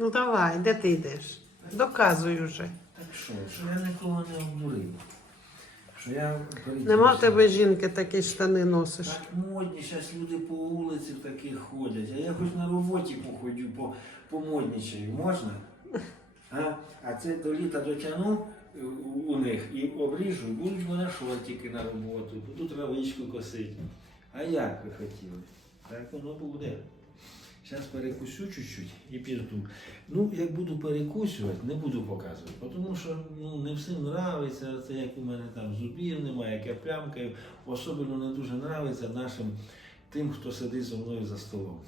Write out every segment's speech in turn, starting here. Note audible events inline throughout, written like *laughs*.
Ну давай, де ти йдеш? Доказуй уже. Так що, що я нікого не обдурив. Що я Нема в тебе жінки такі штани носиш. Так модні, зараз люди по вулиці в таких ходять, а я хоч на роботі походжу, по, помоднічаю, можна? А, а це до літа дотягну е, у, у них і обріжу, будуть вони шортики на роботу, буду травичку косити. А як ви хотіли? Так воно буде. Зараз перекусю чуть-чуть і піду. Ну, як буду перекусувати, не буду показувати, тому що ну, не всім подобається, це як у мене там зубів немає, як я плямкаю. Особливо не дуже подобається нашим тим, хто сидить зі мною за столом.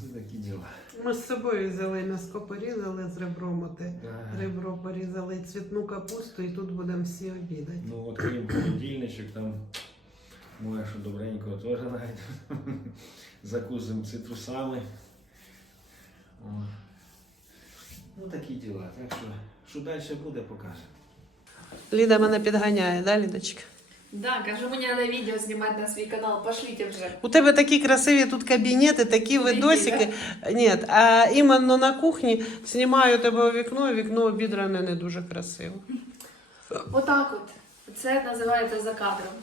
Це такі діла. Ми з собою взяли м'яско порізали з ребром. Оте. Ребро порізали цвітну капусту і тут будемо всі обідати. Ну от крім холодильничок, там моє, що добренького теж навіть закусимо цитрусами. О. Ну такі діла. Так що, що далі буде, покаже. Ліда мене підганяє, да, Лідочка? Да, кажу, мені треба відео знімати на свій канал, пошліть вже. У тебе такі красиві тут кабінети, такі видосики. Ні, а іменно на кухні знімаю тебе у вікно, вікно обідрене не дуже красиво. Отак от. Це називається за кадром.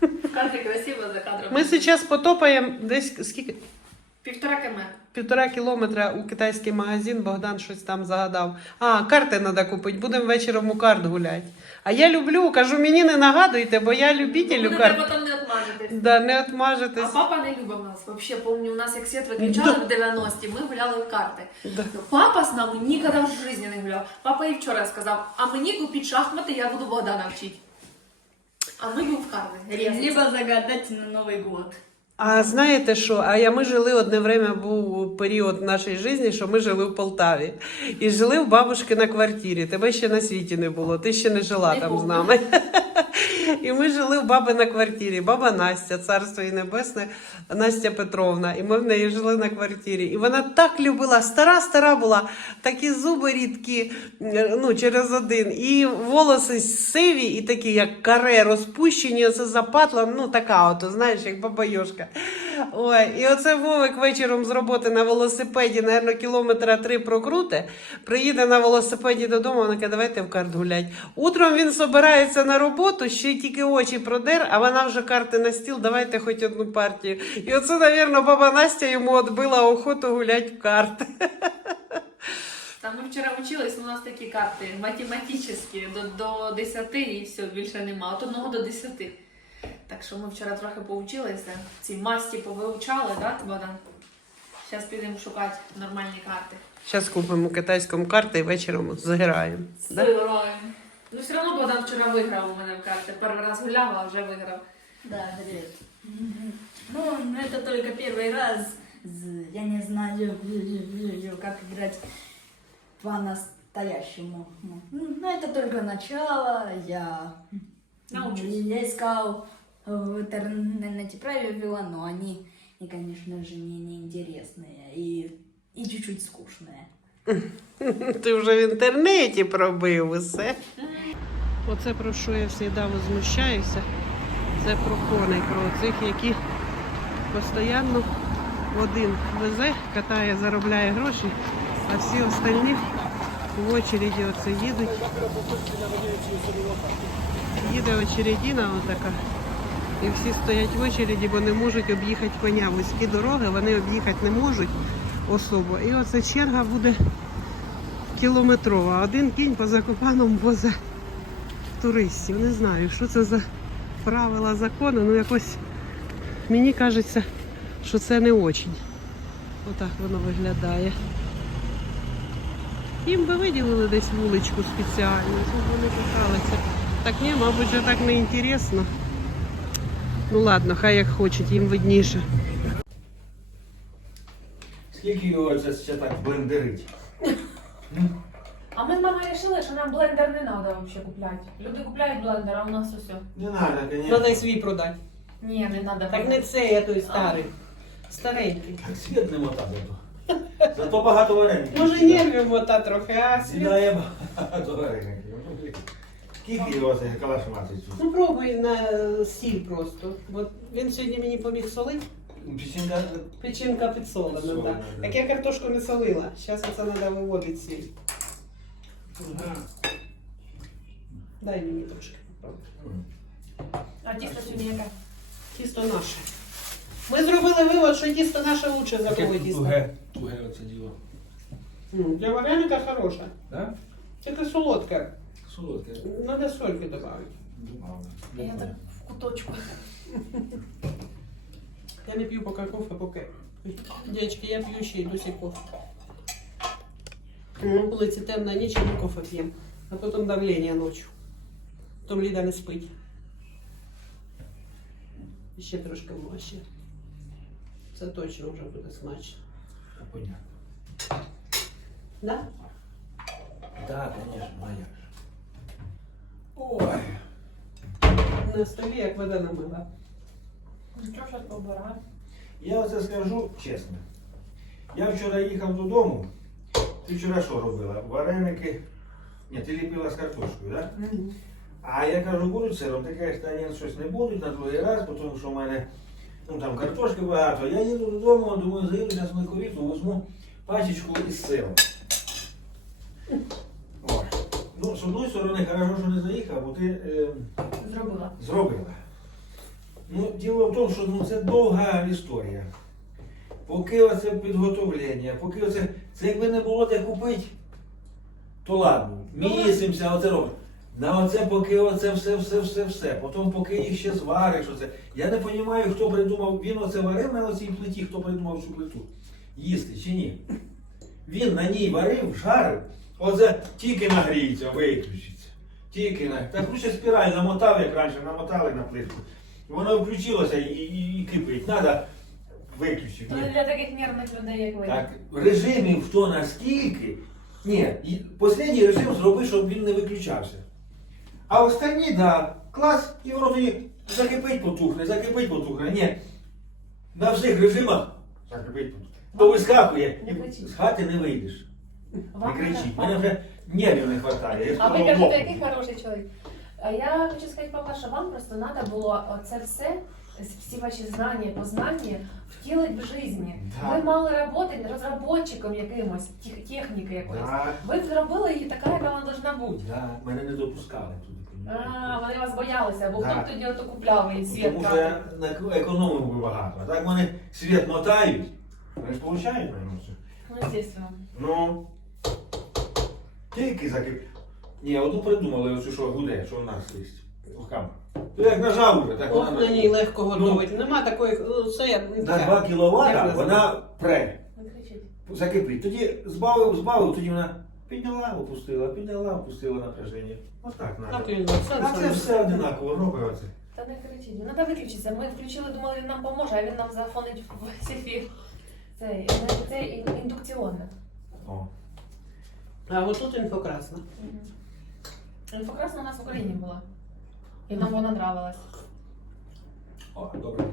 В кадрі красиво, за кадром. Ми зараз потопаємо десь скільки? Півтора км. Півтора кілометра у китайський магазин, Богдан щось там загадав. А, карти треба купити, будемо вечором у карт гуляти. А я люблю, кажу, мені не нагадуйте, бо я любителю Будете карт. Отмажетесь. Да, не А папа не любив нас. Вообще, помню, у нас як світ виключали в 90-ті, ми гуляли в карти. Да. Ну, Папа з нами ніколи в житті не гуляв. Папа і вчора сказав, а мені купіть шахмати, я буду Богдана вчити. А ми йдемо в карти. Либо загадать на Новый год. А знаєте що? А я ми жили одне время, був період в нашій житті, що ми жили в Полтаві. І жили в бабушки на квартирі. Тебе ще на світі не було, ти ще не жила Не там з нами. *laughs* І ми жили в баби на квартирі. Баба Настя, царство і небесне, Настя Петровна. І ми в неї жили на квартирі. І вона так любила, стара, стара була, такі зуби рідкі, ну, через один. І волоси сиві, і такі, як каре, розпущені, оце запатло. ну така, от, знаєш, як баба Йошка. Ой, і оце Вовик вечором з роботи на велосипеді, напевно, кілометра три прокруте, приїде на велосипеді додому, вона каже, давайте в карт гулять. Утром він собирається на роботу, ще тільки очі продер, а вона вже карти на стіл, давайте хоч одну партію. І оце, напевно, баба Настя йому відбила охоту гулять в карти. Там ми вчора вчились, у нас такі карти математичні, до, до 10 і все, більше нема. От 1 до 10. Так що ми вчора трохи повчилися. Ці масті повивчали, да, Богдан? Зараз підемо шукати нормальні карти. Зараз купимо китайському карти і вечором зіграємо. Да? Зіграємо. Ну, все одно Богдан вчора виграв у мене в карти. Перший раз гуляв, а вже виграв. Да, грет. Ну, это только первый раз. З- Я не знаю, как играть по-настоящему. Ну, ну, это только начало. Я, Научусь. я искал в интернете правила, но они, и, конечно же, мне неинтересные и, и чуть-чуть скучные. *laughs* Ти вже в інтернеті пробив усе. Оце про що я завжди возмущаюся. Це про коней, про цих, які постійно один везе, катає, заробляє гроші, а всі остальні в очереді оце їдуть. Їде очередіна отака. І всі стоять в очереді, бо не можуть об'їхати коня. Вузькі дороги вони об'їхати не можуть особо. І оце черга буде кілометрова. Один кінь по закопаному воза туристів. Не знаю, що це за правила закону. Ну якось мені кажеться, що це не очень. Отак воно виглядає. Їм би виділили десь вуличку спеціальну, щоб вони каталися. Так ні, мабуть, вже так не інтересно. Ну ладно, хай як хочуть, їм видніше. Скільки його це ще так блендерить? А ми з мамою вирішили, що нам блендер не треба взагалі купляти. Люди купляють блендер, а у нас усе. Не треба, звісно. Треба свій продати. Ні, не треба. Так не це, я той старий. Старенький. Так світ не мота зато. Зато багато вареників. Може нервів мота трохи, а світ. Сідає багато вареників. Скільки його це калаш мати? Ну пробуй на сіль просто. Бо він сьогодні мені поміг солити. Печінка Печінка підсолена, так. да. Так я картошку не солила. Зараз це треба виводити сіль. Ага. Дай мені трошки. А тісто сьогодні яке? Тісто наше. Ми зробили вивод, що тісто наше лучше за таке тісто. туге, туге оце діло. Для вареника хороше. Да? Тільки солодке. Солодке. Надо сольки додати. Думав. Я так в куточку. Я не п'ю поки кофе, поки. Дівчатки, я п'ю ще й досі кофе. На вулиці темна ніч, а ми кофе п'ємо. А потім давлення ночі. Потім Ліда не спить. І ще трошки ще. Це точно вже буде смачно. Понятно. Да? Так, звісно, а як же. Ой. На столі як вода намила. Що ж побираю? Я оце скажу чесно. Я вчора їхав додому. Ти вчора що робила? Вареники. Ні, ти ліпила з картошкою, так? Да? А я кажу, будуть сиром, ти кажеш, та ні, щось не будуть на другий раз, бо тому що в мене ну, там картошки багато. Я їду додому, думаю, заїду на смаковіту, візьму пачечку із сиром. О. Ну, з одної сторони, хорошо, що не заїхав, бо ти е, Зробила. зробила. Ну, діло в тому, що ну, це довга історія. Поки оце підготовлення, поки оце, це якби не було де купити, то ладно, місимося, оце робимо. На оце поки оце все, все, все, все. Потім поки їх ще звариш, оце. Я не розумію, хто придумав, він оце варив на оцій плиті, хто придумав цю плиту. Їсти чи ні. Він на ній варив, жарив, оце тільки нагріється, виключиться. Тільки на. Так лучше спіраль намотав, як раніше, намотали на плитку. Воно включилося і, і, і кипить. Надо виключити. То не для таких нервних людей, як ви. Так, режимів хто наскільки. Ні, і останній режим зроби, щоб він не виключався. А останні, да, клас, і воно тоді закипить потухне, закипить потухне. Ні. На всіх режимах закипить потухне. То вискакує, і з хати не вийдеш. Не Вам кричіть. Мене вже нервів не вистачає. А ви кажете, який хороший чоловік. А я хочу сказати, папа, що вам просто треба було це все, всі ваші знання, познання втілити в житті. Да. Ви мали роботи розробником якимось, тех- техніки якоїсь. Так, Ви зробили її така, яка вона повинна бути. да, мене не допускали туди. А, вони вас боялися, бо Да. хто тоді ото купляв і світ. Тому що я на- економив би багато. А так вони світ мотають. Вони ж получають мене все. Ну, звісно. Ну. Тільки закип. Ні, одну придумали, оцю, що гуде, що у нас є. То як нажав вже, так От вона. на ній легко готувати. Нема такої, ну це я не На така. 2 кВт вона пре. Не кричіть. Закипить. Тоді збавив, збавив, тоді вона підняла, опустила, підняла, опустила напряження. Отак Так, надо. А це все одинаково робить оце. Та не кричіть. Ну треба виключитися. Ми включили, думали, він нам поможе, а він нам зафонить в ефір. Це, це ін- індукціонне. О. А от тут інфокрасна. Інфокрасна у нас в Україні була. І нам вона нравилась. О, добре.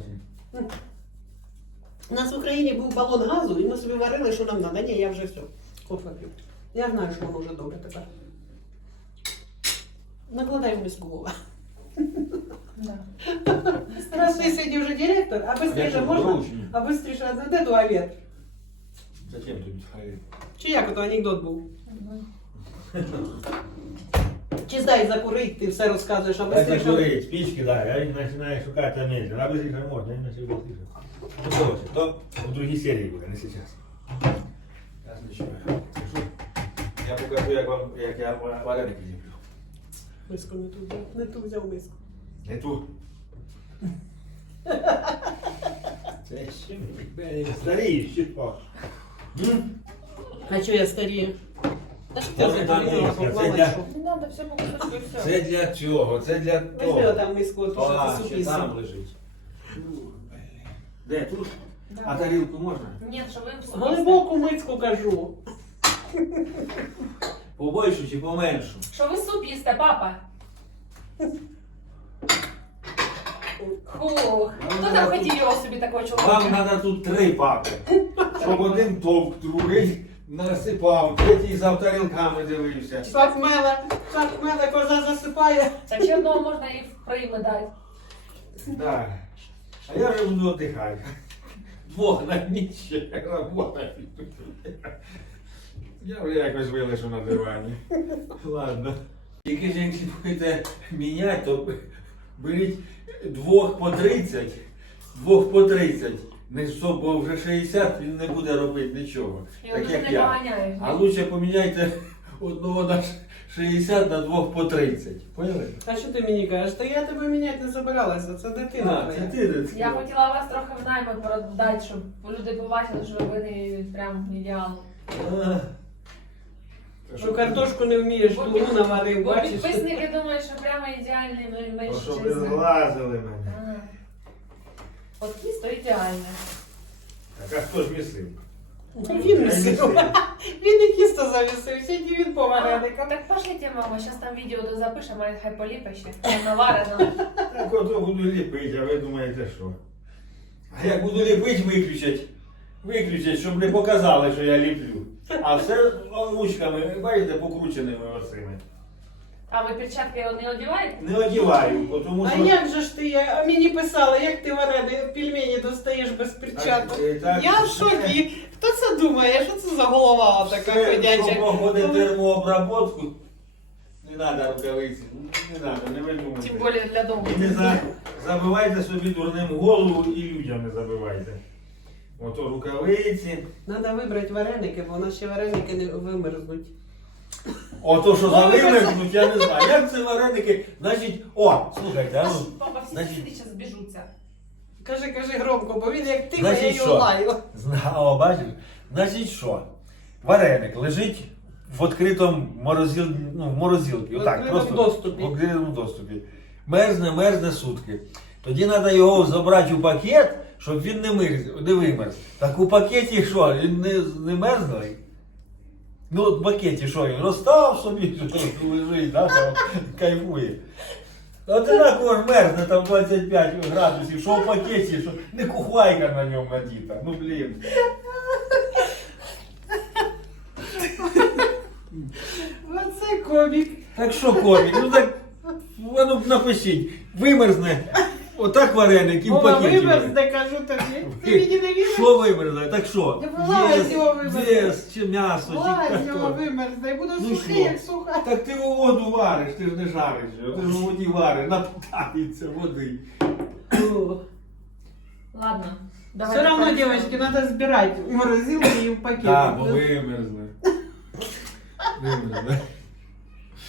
У нас в Україні був балон газу, і ми собі варили, що нам треба. Ні, я вже все. Кофе п'ю. Я знаю, що воно вже добре тепер. Накладай в миску Вова. Да. *laughs* Раз ти сьогодні вже директор, а швидше можна? А швидше, а де туалет? Зачем тобі хай? Чи як ото анекдот був? Чи здай закурить, ти все розказуєш, а Дай швидше. закурить, спички дай, а він починає шукати медленно. А быстрее можно, я начал быстрее. Ну, короче, то в другій серії буде, не сейчас. Я знаю. Я покажу, як вам, як я вареники зіплю. Миску не ту взяв. Не ту взяв миску. Не ту. Це ще мені старий, щіпак. А що я старію? Та ж Це там поклала, для- що? Не треба, все по кусочку і все. Це для цього, це для Візьми того. отам миску, от що А, ти ще там лежить. Де тут? Да. А тарілку можна? Ні, що ви всі Глибоку миску кажу. Побольшу чи поменшу? Що ви суп їсте, папа? Хух. Хто там хотів його собі такого Вам чоловіка? треба тут три папи. Щоб один товк, другий насипав, третій за тарілками дивився. Так меле, так меле, коза засипає. Так ще одного можна і в прийми дати. Да. А я вже буду віддихати. вдвох на ніч робота. Я вже якось вилишу на дивані. Ладно. Тільки ж якщо будете міняти, то беріть двох по 30, двох по 30. Не що, бо вже 60 він не буде робити нічого. І Так як я. А лучше поміняйте *laughs* одного на 60 на двох по 30. Поняли? А що ти мені кажеш? Та я тебе міняти не забиралася, це дитина А, це ти дитина. Я хотіла вас трохи в найми продати, щоб люди побачили, що ви не прям ідеал. А. Що картошку не вмієш, Бо тулу наварив, Бо бачиш? підписники думають, що прямо ідеальний ми- То, щоб ви зглазили мене. От тісто ідеальне. Так а хто ж місив? Він місив. *laughs* Він і тісто завісив, сьогодні він по вареникам. Так пошлите, мама, зараз там відео дозапишемо, а хай поліпе ще. Наварено. Так ото буду ліпити, а ви думаєте що? А як буду ліпити, виключать. Виключать, щоб не показали, що я ліплю. А все ручками, бачите, покрученими оцими. А ви перчатки не одягаєте? Не одіваю, бо тому А що. як же ж ти, я- а мені писали, як ти варени пельмені достаєш без перчаток? Так, е, так, Я в шокі. Хто це думає? Що це за голова така Все, ходяча? Що проходить термообработку, не треба рукавиці, не треба, не видумуйте. Тим більше для дому. І не за, забивайте собі дурним голову і людям не забивайте. Ото рукавиці. Треба вибрати вареники, бо наші вареники не вимерзнуть. Ото що за Ой, ви вимерзнуть, я не знаю. Як це вареники? Значить, о, слухайте, а ну. Папа, всі Значить- сусіди зараз збіжуться. Кажи, кажи громко, бо він як ти, Значить, я його що? лаю. Зна- О, бачиш? Значить що? Вареник лежить в відкритому морозил... ну, в морозилці. В Отак, відкритому просто доступі. В відкритому доступі. Мерзне, мерзне сутки. Тоді треба його забрати у пакет, щоб він не, мирз, не вимерз. Так у пакеті що, він не, не мерзлий? Ну, от в пакеті що, він розстав собі, що лежить, да, там, кайфує. А Одинаково ж мерзне там 25 градусів, що в пакеті, що не кухвайка на ньому надіта. Ну блін. Оце комік. Так що комік? Ну так воно напишіть. Вимерзне. Отак вареник і в Вова, пакеті. вимерзне, кажу тобі. Ти мені не віриш? Що вимерзне? Так що? Я вилазь його Єс, вимерзне. єс, чи м'ясо, чи Ладно, картоплю. вимерзне, і буде Ну сухий, що? як суха. Так ти у воду вариш, ти ж не жариш його, ти ж у воді вариш, напитається води. Ладно. Все равно, девочки, надо збирати в морозилку і в пакет. Так, бо вимерзне. Вимерзне.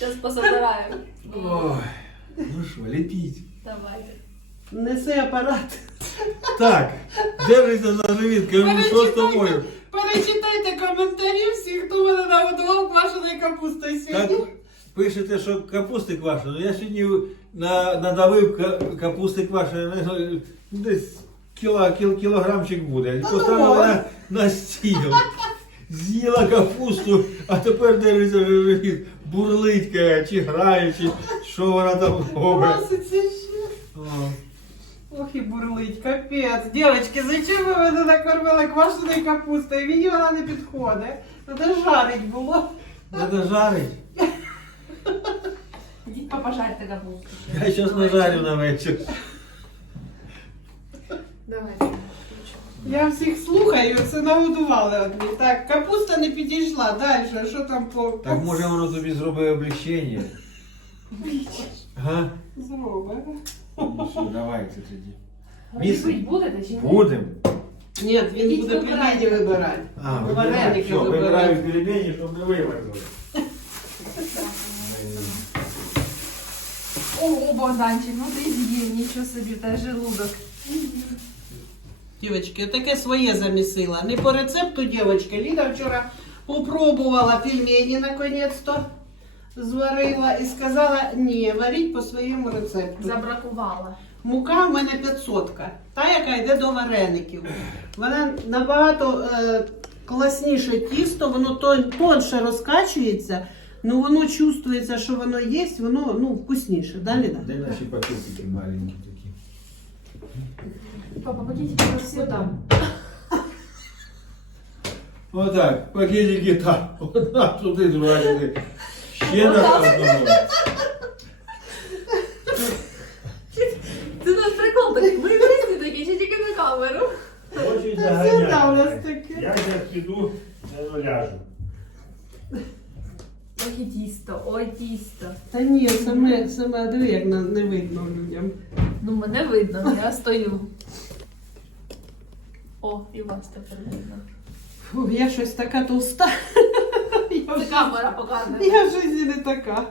Зараз позабираю. Ой, ну що, ліпіть. Давайте. Неси апарат. Так, держися за живіт, кажу, що з тобою? Перечитайте коментарі всі, хто мене нагодував квашеною капустою Так, сьогодні. пишете, що капусти квашені. Я сьогодні на, надавив ка- капусти квашеної, десь кіло, кіл, кілограмчик буде. Поставила на, на стіл. З'їла капусту, а тепер дивиться живіт, бурлить каже, чи грає, чи що вона там робить. Проситься ще. О. Ох і бурлить, капець. Дівчатки, зачем ви мене накормили квашеною капустою? Мені вона не підходить. Треба жарить було. Треба жарить. Ідіть попожарте капусту. Я зараз нажарю на вечір. Давайте. Я всіх слухаю, це нагодували одні. Так, капуста не підійшла. Далі, що там по... Так може воно тобі зробить облегчення? Га? Зробить. Ну все, давайте тоді. Ліпить будете чи ні? Будем. Ні, він Ідіть буде вибирайте. пельмені вибирати. А, Вареники все, вибирати. вибираю пельмені, щоб не вимерзли. Ого, Богданчик, ну ти з'їв, нічого собі, та желудок. Дівчатки, таке своє замісила. Не по рецепту, дівчатки. Ліда вчора попробувала пельмені наконець-то. Зварила і сказала, ні, варіть по своєму рецепту. Забракувала. Мука в мене 500, та, яка йде до вареників. Вона набагато е, класніше тісто, воно тон, тонше розкачується, ну воно чувствується, що воно є, воно ну, вкусніше. Далі да? Де наші пакетики маленькі такі? Папа, пакетики все там. Отак, пакетики так. Одна туди, туди. Ще на. Це наш прикол такий. Ми всі такі, ще тільки на камеру. Та завжди у нас заганяти. таке. Я зараз піду е, ляжу. Ой, тісто, ой, тісто. Та ні, саме, саме диви, як на- не видно людям. Ну, мене видно, я стою. О, і вас тепер видно. Фу, я щось така товста. Я Це камера показує. Я в житті не така.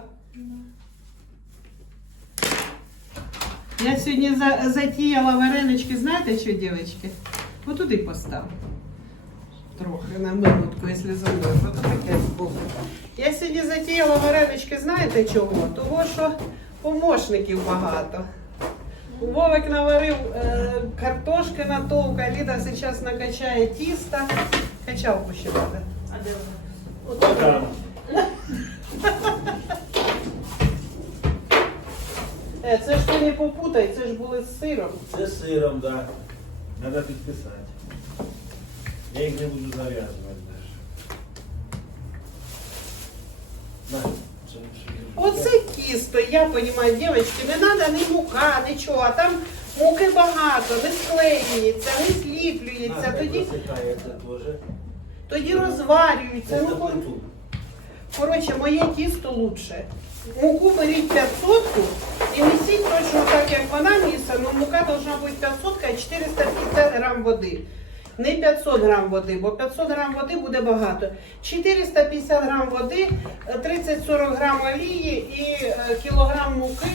Я сьогодні за, затіяла варенички, знаєте що, дівчатки? Отуди постав. Трохи на минутку, якщо за мною. То таке збоку. Я сьогодні затіяла варенички, знаєте чого? Того, що помощників багато. Вовик наварив е, картошки на толка, Ліда зараз накачає тіста. Качалку ще треба. А де вона? Е, Це ж ти не попутай, це ж були з сиром. Це з сиром, так. Да. Треба підписати. Я їх не буду зав'язувати навіть. На, це ще. Оце тісто, я розумію, дівчатки, не треба ні мука, нічого, а там муки багато, не склеюється, не зліплюється, На, тоді, засихає це теж. Тоді розварюється. Ну, коротше, моє тісто лучше. Муку беріть 500 і несіть точно так, як вона місце, але мука повинна бути 500 і 450 грам води. Не 500 грам води, бо 500 грам води буде багато. 450 грам води, е, 30-40 грам олії і е, кілограм муки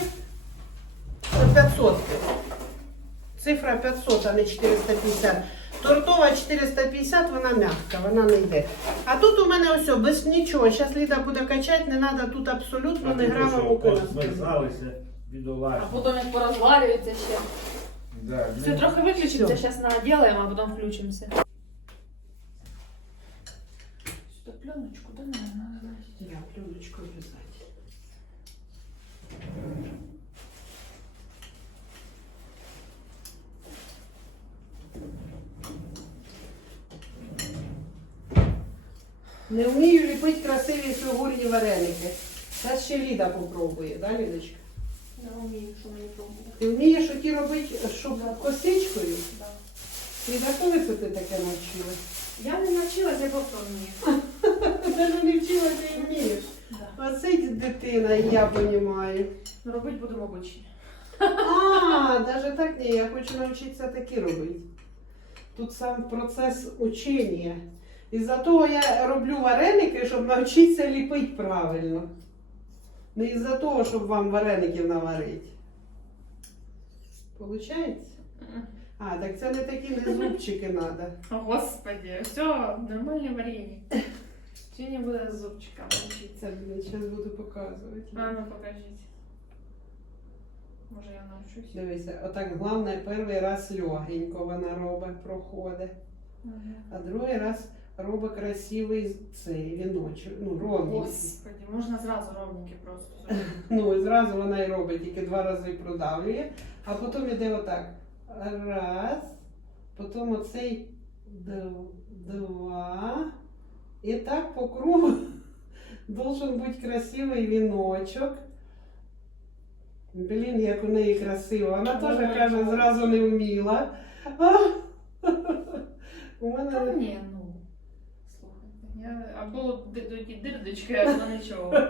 е, 500. Цифра 500, а не 450. Тортова 450, вона м'яка, вона не йде. А тут у мене ось без нічого. Зараз Ліда буде качати, не треба тут абсолютно не грама муки. от насипати. А потім як порозварюється ще. Да, Все, трохи виключиться, Всё. зараз наділаємо, а потім включимося. Сюди пленочку, да, наверное, Я пленочку обязательно. Не вмію ліпити красиві фігурні вареники. Зараз ще Ліда попробує, да, Лідочка? Не вмію, що мені пробувати. Ти вмієш оті робити, щоб косичкою? Да. Ліда, коли це ти таке навчилась? Я не навчилася, я просто вмію. Ти не вчилася і вмієш. Да. А дитина, я розумію. Ну, робити будемо обичні. А, навіть так ні, я хочу навчитися такі робити. Тут сам процес учення. І за того я роблю вареники, щоб навчитися ліпити правильно. Не із-за того, щоб вам вареників наварити. Получається? А, так це не такі не зубчики треба. Господи, все, нормальне варенье. Чи не буде з зубчиками вчитися? Зараз буду показувати. А ну покажіть. Може я навчусь? Дивися, отак головне, перший раз легенько вона робить, проходить. Мгм. А другий раз робить красивий цей віночок, ну, ровненький. Господи, можна зразу ровненькі просто *laughs* зробити. Ну, і зразу вона і робить, тільки два рази продавлює, а потім іде отак. Раз, потім оцей д- два. І так по кругу *laughs* должен бути красивий віночок. Блін, як у неї красиво. Вона теж каже, зразу не вміла. У Та мене ні, ну. Я або ті дирдочки, або нічого.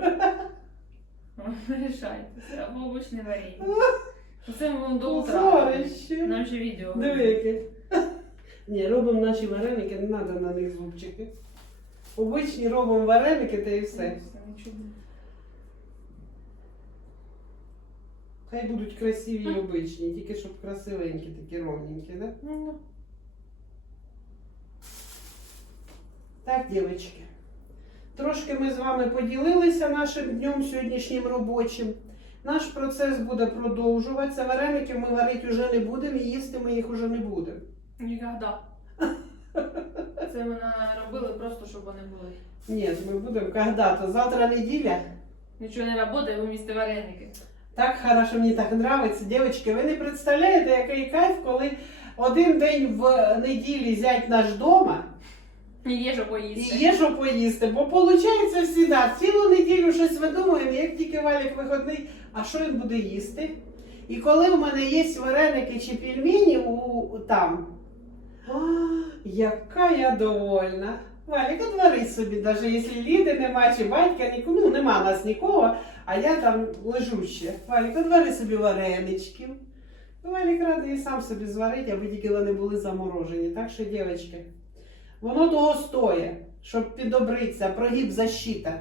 Рішайтеся, або обичне варіння. Оце ми будемо до утра. Нам ще відео. Диви яке. Ні, робимо наші вареники, не треба на них зубчики. Обичні робимо вареники та і все. Хай будуть красиві і обичні, тільки щоб красивенькі, такі ровненькі, да? Так, дівчатки. Трошки ми з вами поділилися нашим днем сьогоднішнім робочим. Наш процес буде продовжуватися. Вареники ми варити вже не будемо і їсти ми їх вже не будемо. Ніколи. Це ми робили просто, щоб вони були. Ні, ми будемо когда-то. Завтра неділя. Нічого не працює, ви місте вареники. Так хорошо, мені так подобається. Дівчатки, ви не представляєте, який кайф, коли один день в неділі зять наш дома І є що і поїсти. що поїсти. Бо виходить завжди, цілу неділю щось видумуємо, як тільки валік виходний, а що він буде їсти? І коли в мене є вареники чи пельмені у, там, А, яка я довольна. Валіка, двори собі, навіть якщо Ліди нема, чи батька ну нема нас нікого, а я там лежу ще. Валіка, двори собі вареничків. Валік радий і сам собі зварить, аби тільки вони були заморожені. Так що, дівчатки, воно того стоїть, щоб підобритися, прогиб защита.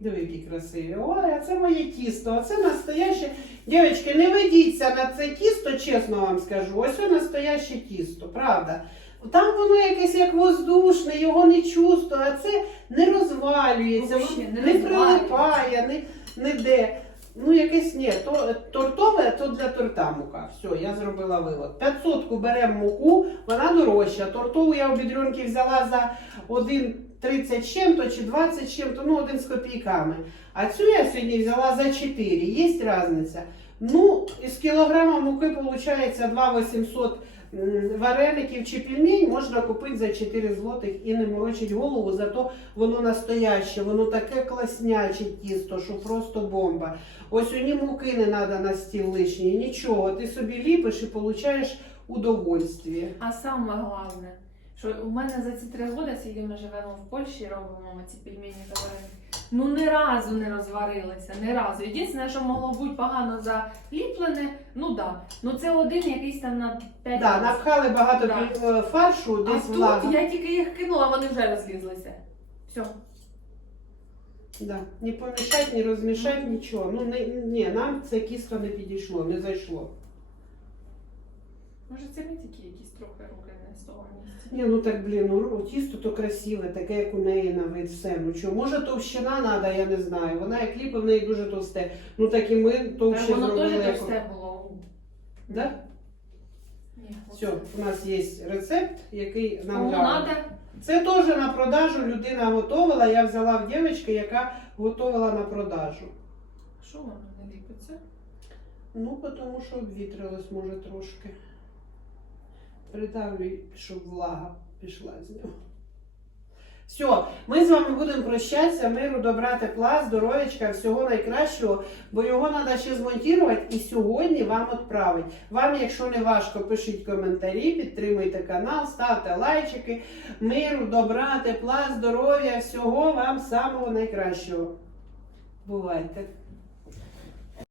Диви, які красиві. Ой, а це моє тісто. Оце настояще. Дівчатки, не ведіться на це тісто, чесно вам скажу. Ось це настояще тісто, правда. Там воно якесь як воздушне, його не чувство, а це не розвалюється, Вообще не не, прилипає, не, не де. Ну, якесь ні, то тортове, то для торта мука. Все, я зробила вивод. 500 беремо муку, вона дорожча. Тортову я у бідрюнки взяла за 1,30 з чим-то чи 20 з чим-то, ну один з копійками. А цю я сьогодні взяла за 4. Є різниця. Ну, із кілограма муки виходить 2,800 м, вареників чи пельмень можна купити за 4 злотих і не морочить голову, зато воно настояще, воно таке класняче тісто, що просто бомба. Ось у ній муки не треба на стіл лишній, нічого. Ти собі ліпиш і отримуєш удовольствие. А саме головне, що у мене за ці три роки, скільки ми живемо в Польщі, робимо ці пельмені та вареники, ну ні разу не розварилися, ні разу. Єдине, що могло бути погано заліплене, ну да. Ну це один якийсь там на 5 Да, напхали багато Да. е, фаршу, А десь тут влага. я тільки їх кинула, вони вже розлізлися. Все. Да. Не помішати, не розмішати, нічого. Ну, не, ні, нам це кісто не підійшло, не зайшло. Може це ми тільки якісь трохи руки місця. Ні, ну так, блін, ну тісто то красиве, таке, як у неї на вид все. Ну чого, може товщина треба, я не знаю. Вона як ліпи, в неї дуже товсте. Ну так і ми товще воно зробили. теж як- товсте було. Да? Ні, Все, у нас є рецепт, який нам Кому надо, Це теж на продажу людина готувала. Я взяла в дівчинки, яка готувала на продажу. що воно не ліпиться? Ну, тому що обвітрилось, може, трошки. Придавлюй, щоб влага пішла з нього. Все, ми з вами будемо прощатися. Миру, добра, тепла, здоров'ячка, всього найкращого, бо його треба ще змонтувати і сьогодні вам відправити. Вам, якщо не важко, пишіть коментарі, підтримуйте канал, ставте лайчики. Миру, добра, тепла, здоров'я, всього вам самого найкращого. Бувайте!